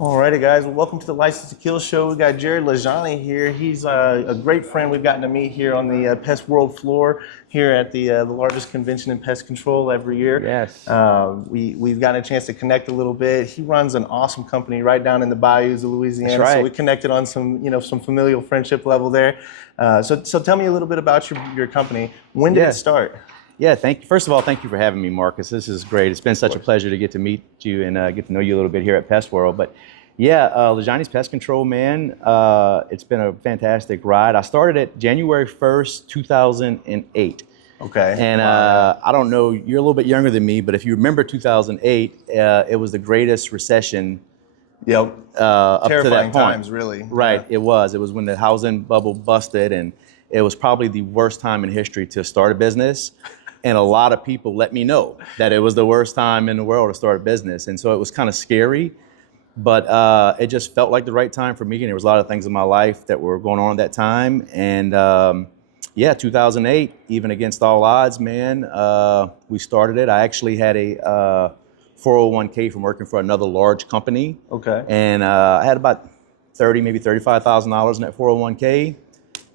Alrighty, guys. Well, welcome to the License to Kill show. We got Jarred Lajaunie here. He's a great friend we've gotten to meet here on the PestWorld floor here at the largest convention in pest control every year. Yes. We've gotten a chance to connect a little bit. He runs an awesome company right down in the bayous of Louisiana. That's right. So we connected on some familial friendship level there. So tell me a little bit about your company. When did it start? Yeah, first of all, thank you for having me, Marcus. This is great. It's been such a pleasure to get to meet you and get to know you a little bit here at PestWorld. But yeah, Lajaunie's Pest Control, man. It's been a fantastic ride. I started it January 1st, 2008. Okay. And I don't know, you're a little bit younger than me, but if you remember 2008, it was the greatest recession up to that Terrifying point. times, really. Right, Yeah. it was. It was when the housing bubble busted, and it was probably the worst time in history to start a business. And a lot of people let me know that it was the worst time in the world to start a business. And so it was kind of scary, but it just felt like the right time for me. And there was a lot of things in my life that were going on at that time. And yeah, 2008, even against all odds, man, we started it. I actually had a 401k from working for another large company. Okay. And I had about maybe $35,000 in that 401k,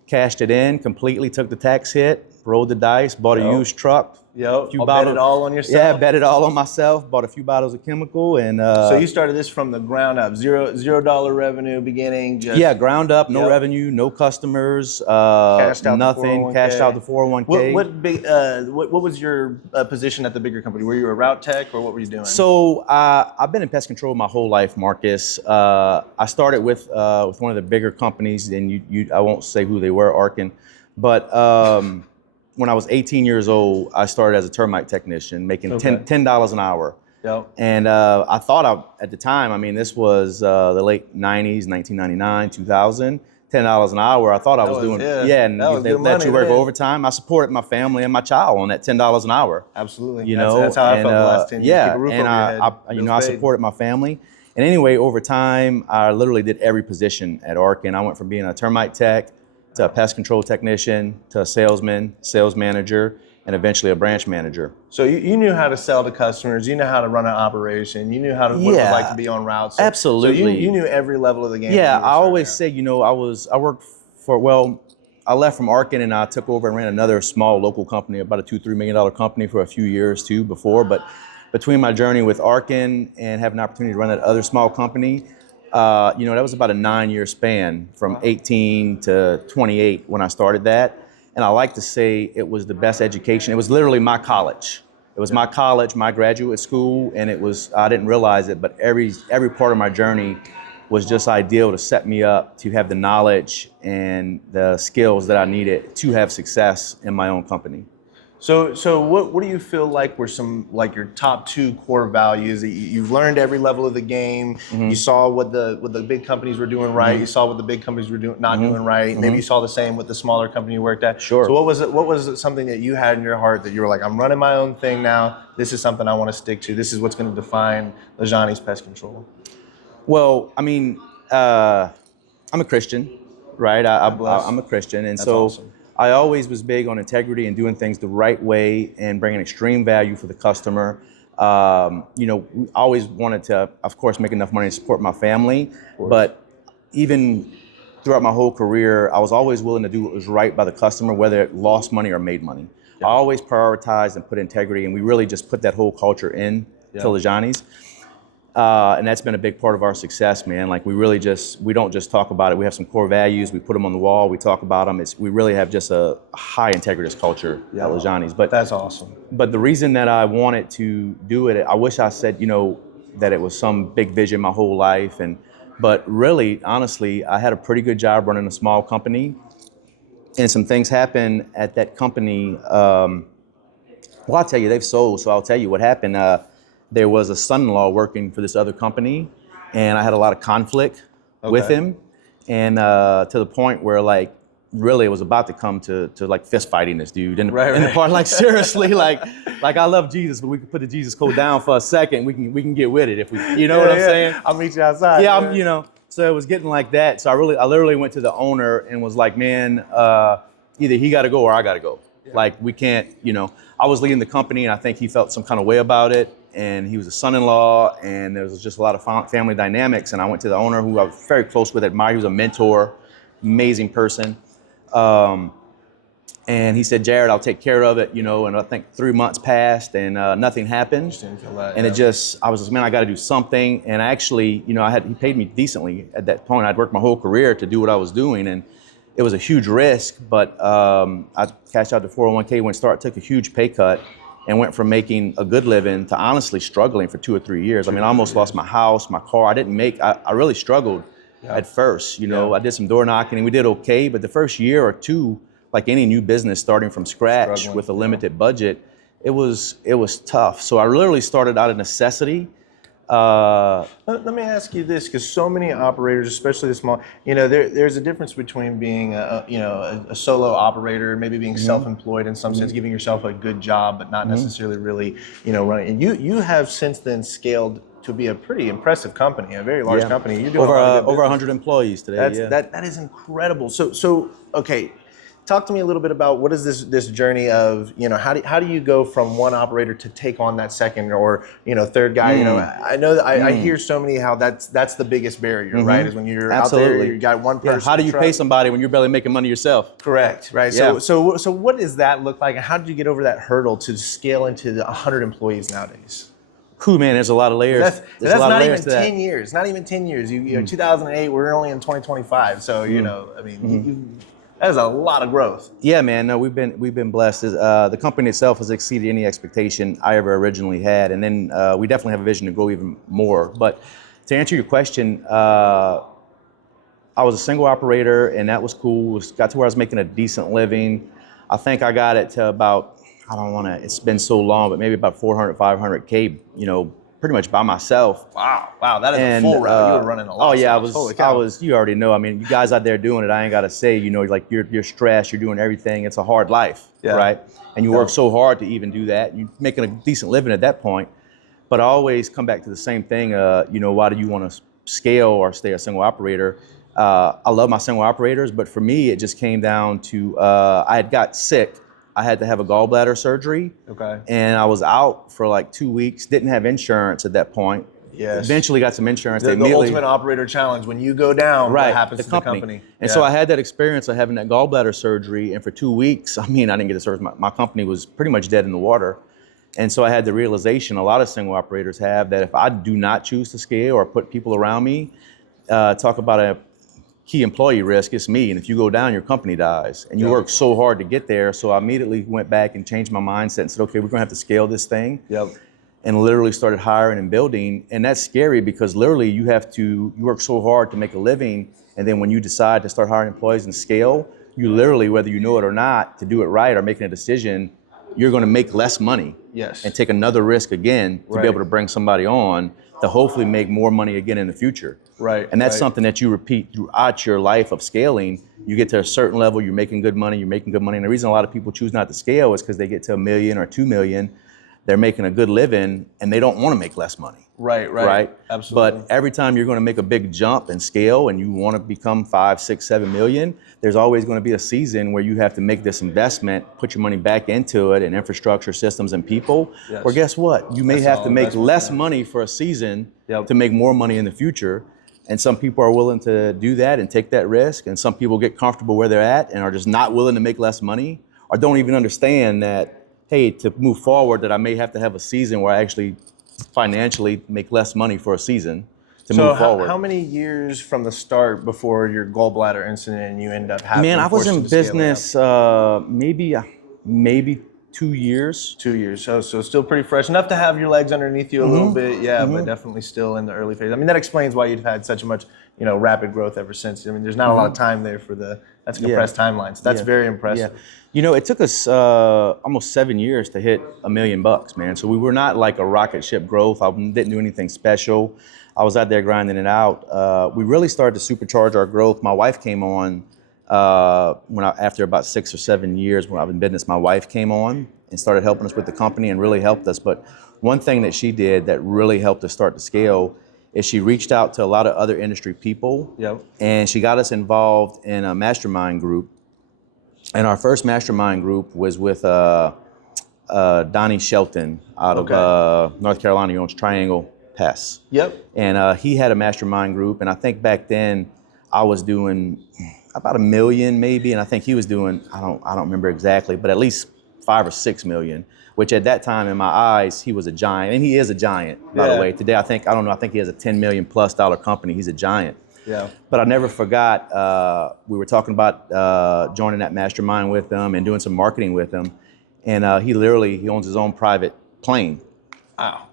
cashed it in, completely took the tax hit, rolled the dice, bought a used truck. Yep. Bet it all on yourself. Yeah, bet it all on myself. Bought a few bottles of chemical, and so you started this from the ground up, $0 revenue beginning. Yeah, ground up, no revenue, no customers, cashed out nothing. Cashed out the 401k. What was your position at the bigger company? Were you a route tech, or what were you doing? So I've been in pest control my whole life, Marcus. I started with one of the bigger companies, and I won't say who they were, Arkin, but. When I was 18 years old, I started as a termite technician, making $10 an hour. Yep. And I thought at the time, I mean, this was the late 90s, 1999, 2000, $10 an hour. I thought I was doing, and they let you work overtime. I supported my family and my child on that $10 an hour. Absolutely. You know, that's how I felt the last 10 years. Yeah, and I supported my family. And anyway, over time, I literally did every position at Arkin. I went from being a termite tech to a pest control technician, to a salesman, sales manager, and eventually a branch manager. So you knew how to sell to customers, you knew how to run an operation, you knew what it was like to be on routes. So, absolutely. So you knew every level of the game. Yeah, I always say, you know, I worked for, I left from Arkin and I took over and ran another small local company, about a $2-3 million company for a few years too before. But between my journey with Arkin and having an opportunity to run that other small company, you know, that was about a 9-year span from 18 to 28 when I started that. And I like to say it was the best education. It was literally my college. It was my college, my graduate school, and it was, I didn't realize it, but every part of my journey was just ideal to set me up to have the knowledge and the skills that I needed to have success in my own company. So what do you feel like were some, like, your top 2 core values that you've learned every level of the game? Mm-hmm. You saw what the big companies were doing right. Mm-hmm. You saw what the big companies were not doing right. Mm-hmm. Maybe you saw the same with the smaller company you worked at. Sure. So what was it something that you had in your heart that you were like, I'm running my own thing now. This is something I want to stick to. This is what's going to define Lajaunie's Pest Control. Well, I mean, I'm a Christian, right? I'm a Christian, and that's so. Awesome. I always was big on integrity and doing things the right way and bringing extreme value for the customer. You know, we always wanted to, of course, make enough money to support my family. But even throughout my whole career, I was always willing to do what was right by the customer, whether it lost money or made money. Yeah. I always prioritized and put integrity, and we really just put that whole culture in to Lajaunie's. And that's been a big part of our success, man. Like, we don't just talk about it. We have some core values. We put them on the wall. We talk about them. We really have just a high integritous culture at Lajaunie's. But that's awesome. But the reason that I wanted to do it, I wish I said, you know, that it was some big vision my whole life. But really, honestly, I had a pretty good job running a small company. And some things happened at that company. Well, I'll tell you, they've sold, so I'll tell you what happened. There was a son-in-law working for this other company, and I had a lot of conflict with him, and to the point where, like, really it was about to come to like fist fighting this dude in the part. Like, seriously, like I love Jesus, but we can put the Jesus code down for a second. We can get with it if we, you know what I'm saying? I'll meet you outside. Yeah, you know. So it was getting like that. So I literally went to the owner and was like, man, either he got to go or I got to go. Yeah. Like, we can't, you know. I was leading the company, and I think he felt some kind of way about it. and he was a son-in-law, and there was just a lot of family dynamics. And I went to the owner, who I was very close with, admired. He was a mentor, amazing person. And he said, Jarred, I'll take care of it, you know, and I think 3 months passed and nothing happened. Just didn't feel that, and I was just, man, I got to do something. And actually, you know, he paid me decently at that point. I'd worked my whole career to do what I was doing, and it was a huge risk, but I cashed out the 401k, took a huge pay cut, and went from making a good living to honestly struggling for 2 or 3 years. I mean, I almost lost my house, my car. I really struggled at first, you know. I did some door knocking and we did okay, but the first year or two, like any new business starting from scratch with a limited budget, it was tough. So I literally started out of necessity. Let me ask you this, because so many operators, especially the small, you know, there's a difference between being a solo operator, maybe being self-employed in some sense, giving yourself a good job, but not necessarily really, you know, running. And you have since then scaled to be a pretty impressive company, a very large company. You're doing over 100 employees today. That is incredible. So okay. Talk to me a little bit about what is this journey of, you know, how do you go from one operator to take on that second or, you know, third guy? You know, I know that I hear so many how that's the biggest barrier, right? Is when you're out there, you got one person. How do you pay somebody when you're barely making money yourself? Correct, right? Yeah. So what does that look like, and how did you get over that hurdle to scale into the 100 employees nowadays? Cool, man. There's a lot of layers. That's not even 10 years. Not even 10 years. You know, 2008. We're only in 2025. So you know, I mean. That is a lot of growth. Yeah, man. No, we've been blessed. The company itself has exceeded any expectation I ever originally had, and then we definitely have a vision to grow even more. But to answer your question, I was a single operator, and that was cool. Got to where I was making a decent living. I think I got it to about, it's been so long, but maybe about 400, 500K, you know, pretty much by myself. Wow, that is a full route. You were running a lot. Oh yeah, I was. You already know. I mean, you guys out there doing it. I ain't gotta say. You know, like you're stressed. You're doing everything. It's a hard life, right? And you work so hard to even do that. You're making a decent living at that point. But I always come back to the same thing. You know, why do you want to scale or stay a single operator? I love my single operators, but for me, it just came down to I had got sick. I had to have a gallbladder surgery. Okay. And I was out for like 2 weeks, didn't have insurance at that point. Yes. Eventually got some insurance. The ultimate operator challenge, when you go down, what happens to the company? And so I had that experience of having that gallbladder surgery, and for 2 weeks, I mean, I didn't get the service. My company was pretty much dead in the water. And so I had the realization a lot of single operators have that if I do not choose to scale or put people around me, talk about a key employee risk, it's me. And if you go down, your company dies. And you work so hard to get there. So I immediately went back and changed my mindset and said, okay, we're gonna have to scale this thing. And literally started hiring and building. And that's scary because literally you work so hard to make a living. And then when you decide to start hiring employees and scale, you literally, whether you know it or not, to do it right or making a decision, you're gonna make less money. And take another risk again to be able to bring somebody on to hopefully make more money again in the future. And that's something that you repeat throughout your life of scaling. You get to a certain level, you're making good money. And the reason a lot of people choose not to scale is because they get to $1 million or $2 million, they're making a good living and they don't want to make less money. Right? Absolutely. But every time you're going to make a big jump and scale and you want to become 5, 6, 7 million, there's always going to be a season where you have to make this investment, put your money back into it in infrastructure, systems, and people. Or guess what? You may have to make less money for a season to make more money in the future. And some people are willing to do that and take that risk. And some people get comfortable where they're at and are just not willing to make less money or don't even understand that, hey, to move forward, that I may have to have a season where I actually financially make less money for a season to move forward. How many years from the start before your gallbladder incident and you end up having? Man, I was in business maybe 2 years. 2 years, so still pretty fresh, enough to have your legs underneath you a little bit, but definitely still in the early phase. I mean, that explains why you've had such much, you know, rapid growth ever since. I mean, there's not a lot of time there for that's a compressed timeline. So that's very impressive. You know, it took us almost 7 years to hit $1 million, man. So we were not like a rocket ship growth. I didn't do anything special. I was out there grinding it out. We really started to supercharge our growth. My wife came on after about 6 or 7 years when I was in business. My wife came on and started helping us with the company and really helped us. But one thing that she did that really helped us start to scale is she reached out to a lot of other industry people. And she got us involved in a mastermind group. And our first mastermind group was with Donnie Shelton out of North Carolina. He owns Triangle Pests. Yep. And he had a mastermind group. And I think back then I was doing about $1 million maybe. And I think he was doing, I don't remember exactly, but at least 5 or 6 million, which at that time in my eyes, he was a giant. And he is a giant, by the way. Today, I think he has a $10 million plus company. He's a giant. Yeah. But I never forgot, we were talking about joining that mastermind with him and doing some marketing with him. And he owns his own private plane. Wow.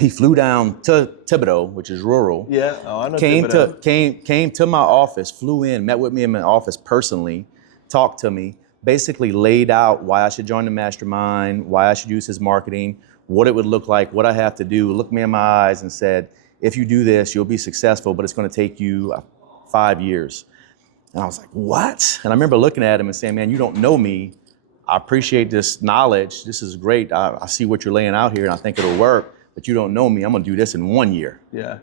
He flew down to Thibodaux, which is rural. Yeah, I know Thibodaux. Came to my office, flew in, met with me in my office personally, talked to me, basically laid out why I should join the mastermind, why I should use his marketing, what it would look like, what I have to do, looked me in my eyes and said, if you do this, you'll be successful, but it's going to take you 5 years. And I was like, what? And I remember looking at him and saying, man, you don't know me. I appreciate this knowledge. This is great. I see what you're laying out here and I think it'll work. But you don't know me, I'm gonna do this in 1 year. Yeah.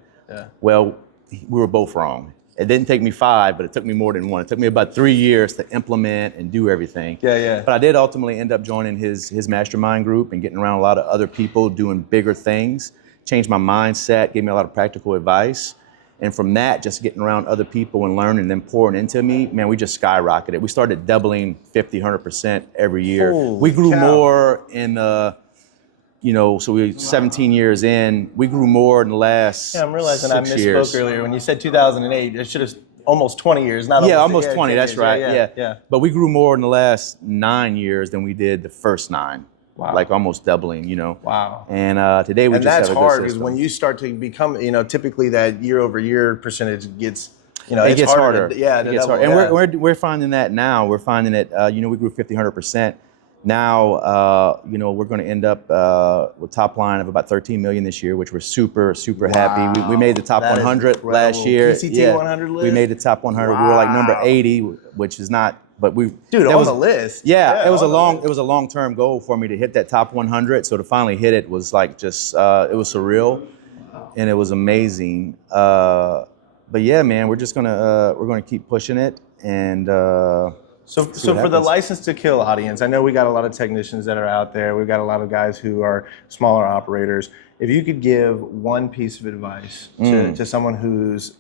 Well, we were both wrong. It didn't take me 5, but it took me more than 1. It took me about 3 years to implement and do everything. Yeah. But I did ultimately end up joining his mastermind group and getting around a lot of other people doing bigger things, changed my mindset, gave me a lot of practical advice. And from that, just getting around other people and learning and then pouring into me, man, we just skyrocketed. We started doubling 50, 100% every year. We grew more in so we're 17 years in. We grew more in the last I'm realizing 6 I misspoke years. earlier. When you said 2008, it should have almost 20 years. Not almost 20, that's right, yeah. But we grew more in the last 9 years than we did the first 9. Wow. Like almost doubling, Wow. And today we just have a good system. And that's hard because when you start to become, typically that year over year percentage gets, it gets harder. It gets harder. And we're finding that now. We're finding that, we grew 50, 100%. Now, we're going to end up with top line of about 13 million this year, which we're super, super happy. We made the top 100 last year. PCT 100 list? We made the top 100. Wow. We were like number 80, which is not, but we. Dude, on the list. Yeah, it was a long-term goal for me to hit that top 100. So to finally hit it was like just, it was surreal and it was amazing. But yeah, man, we're just we're gonna keep pushing it and. So for the License to Kill audience, I know we got a lot of technicians that are out there. We've got a lot of guys who are smaller operators. If you could give one piece of advice to someone who's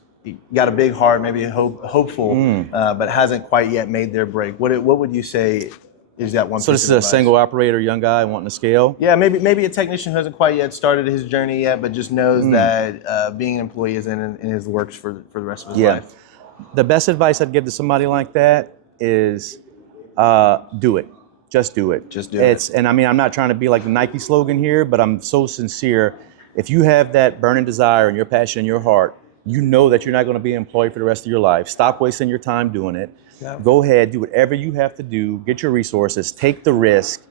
got a big heart, maybe hopeful, but hasn't quite yet made their break, what would you say is that one piece of advice? So this is a single operator, young guy wanting to scale? Yeah, maybe a technician who hasn't quite yet started his journey yet, but just knows that being an employee is in his works for the rest of his life. The best advice I'd give to somebody like that is do it. Just do it. Just do it. And I mean, I'm not trying to be like the Nike slogan here, but I'm so sincere. If you have that burning desire and your passion in your heart, you know that you're not going to be an employee for the rest of your life. Stop wasting your time doing it. Yep. Go ahead, do whatever you have to do, get your resources, take the risk,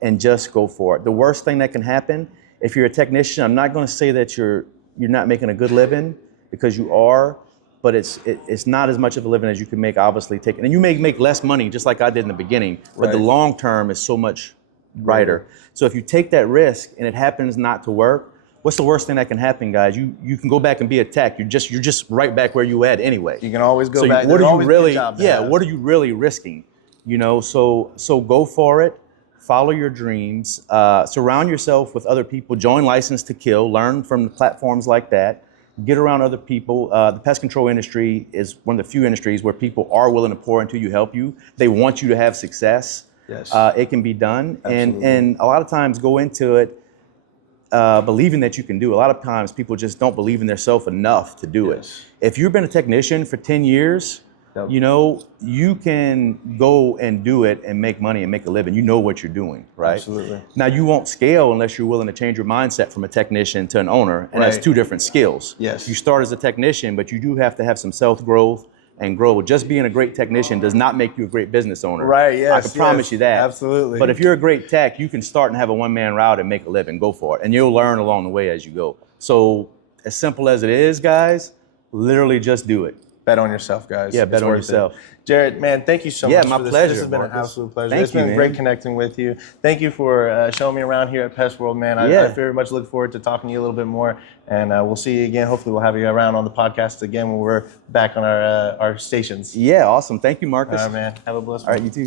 and just go for it. The worst thing that can happen, if you're a technician, I'm not going to say that you're not making a good living, because you are, but it's not as much of a living as you can make, obviously, taking. And you may make less money, just like I did in the beginning, but the long term is so much brighter. So if you take that risk and it happens not to work, what's the worst thing that can happen, guys? You can go back and be a tech. You're just right back where you at anyway. You can always go back. What are you really? What are you really risking? So go for it. Follow your dreams. Surround yourself with other people. Join License to Kill. Learn from platforms like that. Get around other people. The pest control industry is one of the few industries where people are willing to pour into you, help you. They want you to have success. Yes. It can be done. Absolutely. And a lot of times go into it believing that you can do. A lot of times people just don't believe in themselves enough to do it. If you've been a technician for 10 years, you can go and do it and make money and make a living. You know what you're doing, right? Absolutely. Now, you won't scale unless you're willing to change your mindset from a technician to an owner, and that's two different skills. Yes. You start as a technician, but you do have to have some self-growth and grow. Just being a great technician does not make you a great business owner. Right, yes. I can promise you that. Absolutely. But if you're a great tech, you can start and have a one-man route and make a living. Go for it. And you'll learn along the way as you go. So as simple as it is, guys, literally just do it. Bet on yourself, guys. Yeah, bet on yourself. Jarred, man, thank you so much. Yeah, my for pleasure. This has been Marcus. an absolute pleasure. Thank It's been great connecting with you. Thank you for showing me around here at PestWorld, man. I very much look forward to talking to you a little bit more, and we'll see you again. Hopefully, we'll have you around on the podcast again when we're back on our stations. Yeah, awesome. Thank you, Marcus. All right, man. Have a blessed one. All right, you too.